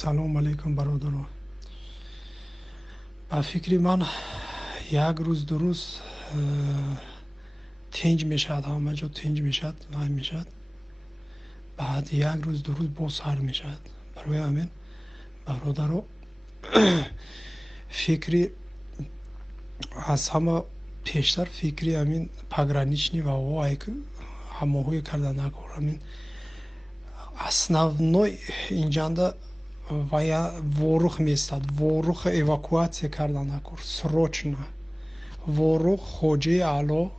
سلام علیکم برادران. به فکر من یک روز دو روز تنج میشد، همه جا تنج میشد، نه میشد. بعد یک روز دو روز باز سر میشد. برای همین برادران فکری از همه پیشتر فکری همین پگраничный و وای هماهوی کردن نکن. همین основной اینجا ворух местад, ворух эвакуация кардан накур, срочно. Ворух ходжи ало,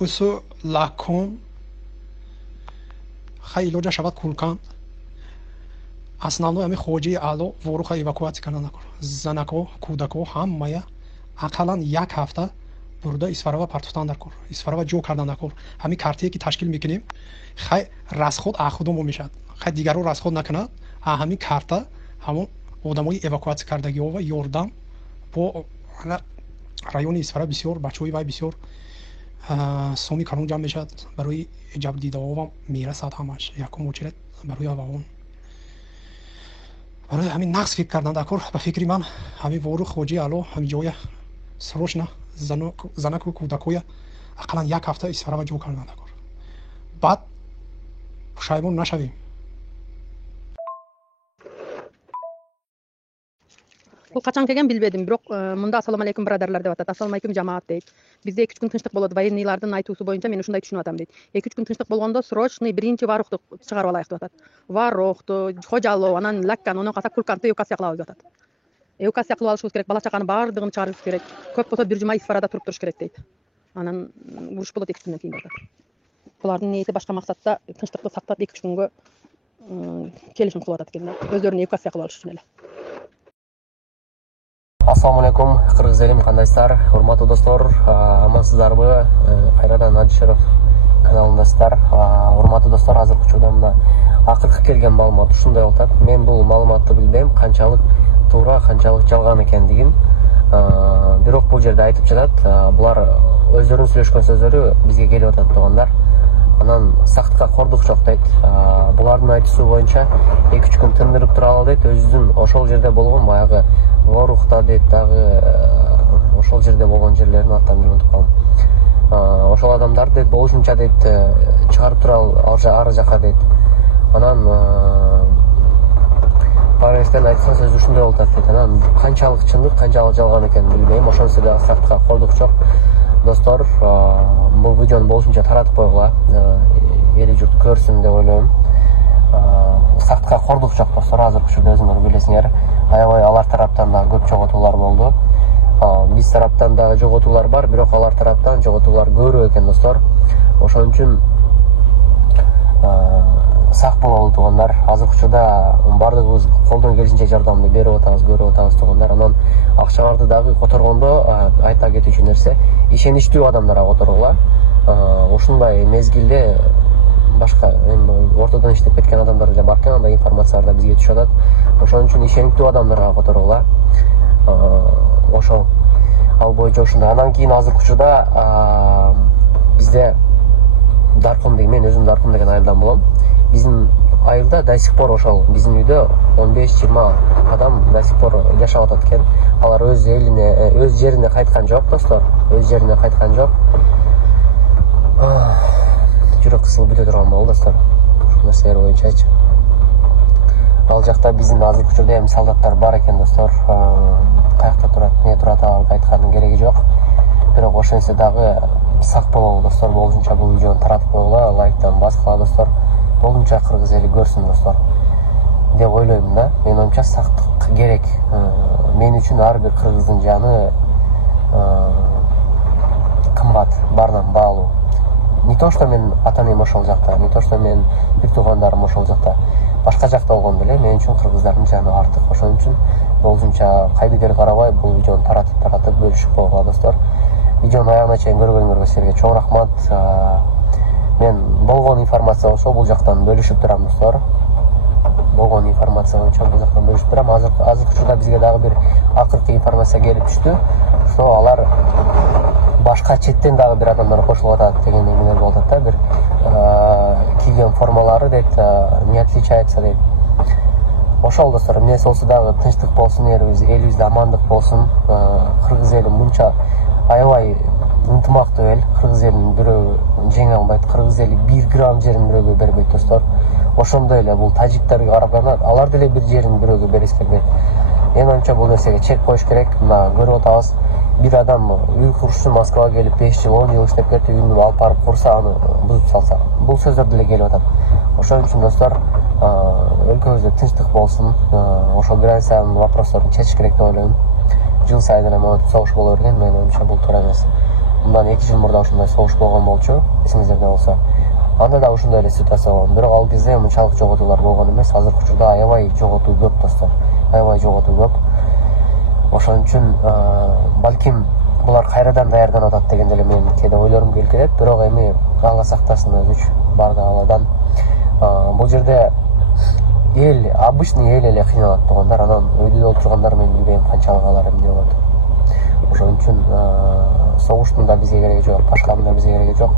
усу лакон, خیلی جا شود کولکان. основной ами ходжи ало, ворух эвакуация кардан накур. زنکو، کودکو همه اقلا یک هفته برده اسفروا پرتوتان در کور، اسفروا جو کردن نکور. همین کارتی که تشکیل میکنیم خیلی رسخود اخودم میشد. خیلی دیگرو رسخود نکنه. همین کارتا همون آدمای اواکوات کردگی و یاردم با رایون اسفرا بسیار بچه‌ای وای بسیار سومی کارون جمع میشد برای جاب دیده و میرسد همش یکم موچلت برای اون برای همین نقص فکر کردن دکور. به فکری من همین وارو خوجی الو همین جای سروشنا زنک و کودکوی اقلا یک هفته اسفرا جو کردن دکور. بعد پشایمون نشویم. Бұл қашан келген білбедім, бірақ мұнда ассаламу алейкум брадарлар деп атады, ассаламу алейкум жамаат дейді. Бізде 2-3 күн тыныштық болады, военныйлардың айтуысы бойынша мен ушундай түшүнүп атам дейді. 2-3 күн тыныштық болгондо срочный биринчи варухту чыгарып алайык деп атат. Варухту, хожалоо, анан лаккан, онун ката кулканты эвакуация кылабыз деп атат. Эвакуация кылып алышыбыз керек, бала чаканын баардыгын чыгарышыбыз керек. Көп болсо бир жума исфарада туруп туруш керек дейт. Анан уруш болот 2 күндөн кийин деп атат. Булардын ниети башка максатта тынчтыкты сактап 2-3 күнгө келишим кылып атат экен. Өздөрүн эвакуация кылып алыш үчүн эле. Assalamu alaikum, Qirg'iz elim qandaysizlar? Hurmatli do'stlar, amansizlarmi? Qayradan Nadisharov kanalindasizlar. Hurmatli do'stlar, hozir kuchimda aqirqib kelgan ma'lumot shunday bo'ladi. Men bu ma'lumotni bilmayman, qanchalik to'g'ri, qanchalik жалган ekanligini. Biroq bu yerda aytib chiqadi, bular o'zlarining so'zlashgan so'zlari bizga kelib o'tadi to'g'anlar. Anan saqtqa qorduq choq deydi. Bularning aytisi bo'yicha 2-3 kun tindirib tura oldi deydi. O'zing o'shol yerda bo'lgan boyagi Voruxta deydi, dag'i o'shol yerda bo'lgan yerlarni аттарын unutib qoldim. O'shol odamlar deydi, bo'lishuncha deydi, chiqarib tura ар жаққа deydi. Anan Paris'ten aytsa so'zi shunday bo'ladi deydi. Anan qanchalik chinlik, qanchalik жалган ekanini bilmayman. O'shonsiga saqtqa qorduq choq. Dostlar, bu videoni bo'lishuncha taratib qo'yinglar. Eli jurt ko'rsin deb o'ylayman. Saqtqa qorduq choq dostlar, hozir kuchida o'zinglar bilasizlar. Aybay alar tarafdan da ko'p jo'g'otuvlar bo'ldi. Biz tarafdan da jo'g'otuvlar bor, biroq alar tarafdan jo'g'otuvlar ko'p ekan dostlar. O'shaning uchun saq bo'lib turganlar, hozir kuchida bardığımız qo'ldan kelishincha yordamni berib o'tamiz, ko'rib o'tamiz turganlar. Anan ақшаларды дагы которгондо айта кетүүчү нерсе, ишеничтүү адамдарга которгула. Ушундай мезгилде башка ортодон иштеп кеткен адамдар деле бар экен, андай информациялар да бизге түшүп атат. Ошон үчүн ишеничтүү адамдарга которгула. Ошол ал боюнча ушундай. Анан кийин азыр учурда бизде Даркум деген, мен өзүм Даркум деген айылдан болом. Биздин айылда до сих пор ошол биздин үйдө 15-20 адам до сих пор жашап атат экен. Алар өз элине, өз жерине кайткан жок достор. Өз жерине кайткан жок. Жүрөк кысылып бүтө турган болду достор. Ушул нерселер боюнчачы. Ал жакта биздин азыр учурда эми солдаттар бар экен достор. Каякта турат, эмне турат айткандын кереги жок. Бирок ошонсо дагы сак бололу достор. Болушунча бул видеону таратып койгула, лайктан баскыла достор. Болушунча кыргыз эли көрсүн достор деп ойлойм да. Менин оюмча сактык керек. Мен үчүн ар бир кыргыздын жаны кымбат, баарынан баалуу. Не то что мен ата-энем ошол жакта, не то что мен бир туугандарым ошол жакта, башка жакта болгондо эле мен үчүн кыргыздардын жаны артык. Ошон үчүн болушунча кайдыгер карабай бул видеону таратып бөлүшүп койгула достор. Видеону аягына чейин көргөнүңөргө силерге чоң рахмат. Мен болгон информация болсо бул жактан бөлүшүп турам достор. Болгон информация боюнча бул жактан бөлүшүп турам. Азыр учурда бизге дагы бир акыркы информация келип түштү. Что алар башка четтен дагы бир адамдар кошулуп атат деген эмне болуп атат да. Бир кийген формалары дейт, не отличается дейт. ошол достор эмнеси болсо дагы тынчтык болсун, элибизде амандык болсун. Кыргыз эли мынча аябай ынтымактуу эл. Кыргыз элин бирөө жеңе албайт. Кыргыз эли 1 грамм жерин бирөөгө бербейт достор. Ошондой эле бул тажиктерге карап алар деле бир жерин бирөөгө бергиси келбейт. Менимче бул нерсеге чек коюш керек. Мына көрүп атабыз, бир адам үй курушчу Москвага келип 5 жыл 10 жыл иштеп кетип үйүнү алып барып курса, аны бузуп салса, бул сөздөр деле келип атат. Ошон үчүн достор, өлкөбүздө тынчтык болсун, ошол границанын вопросторун чечиш керек деп ойлойм. Жыл сайын эле монтип согуш боло берген, менимче бул туура эмес. Мындан 2 жыл мурда ушундай согуш болгон болчу, эсиңиздерде болсо. Анда да ушундай эле ситуация болгон. Бирок ал кезде мынчалык жоготуулар болгон эмес. Азыркы учурда аябай жоготуу көп достор. Аябай жоготуу көп. Ошон үчүн балким булар кайрадан даярданып атат деген деле мен кээде ойлорум келип кетет. Бирок эми Алла сактасын өзүчү бардыгыдан. Бул жерде эл, обычный эл эле кыйналат болгондар, анан өйдө отургандар мен билбейм канчалык алар эмне болот. Ошон үчүн согуштун да бизге кереги жок, башканын да бизге кереги жок.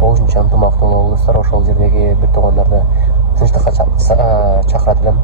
Болушунча ынтымактуу болуңуздар. Ошол жердеги бир туугандарды тынчтыкка чакырат элем.